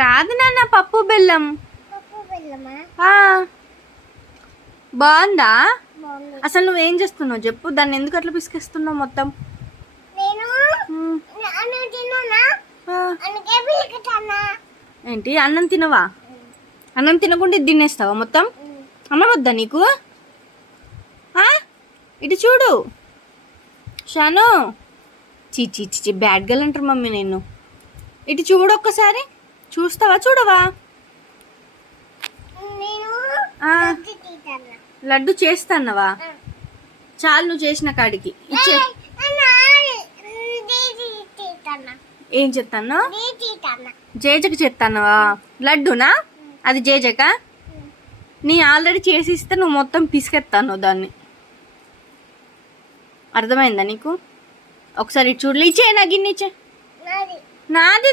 కాదు నాన్న, పప్పు బెల్లం. బాగుందా? అసలు నువ్వేం చేస్తున్నావు చెప్పు, దాన్ని ఎందుకు అట్లా పిసికేస్తున్నావు మొత్తం? ఏంటి, అన్నం తినవా? అన్నం తినకుండా ఇది తినేస్తావా మొత్తం? అమ్మ వద్దా నీకు? ఇటు చూడు షాను. చీ బ్యాడ్ గర్ల్ అంటారు మమ్మీ నేను. ఇటు చూడు ఒక్కసారి, చూస్తావా చూడవా? లడ్డు చేస్తాన్నవా? చాలు నువ్వు చేసిన కాడికి ఇచ్చే. ఏం చెప్తాను? జేజకు చేస్తానవా లడ్డునా? అది జేజక నీ ఆల్రెడీ చేసి ఇస్తే నువ్వు మొత్తం పిసికెత్తాను దాన్ని. అర్థమైందా నీకు? ఒకసారి చూడలే, ఇచ్చే నా గిన్నె ఇచ్చే. నాది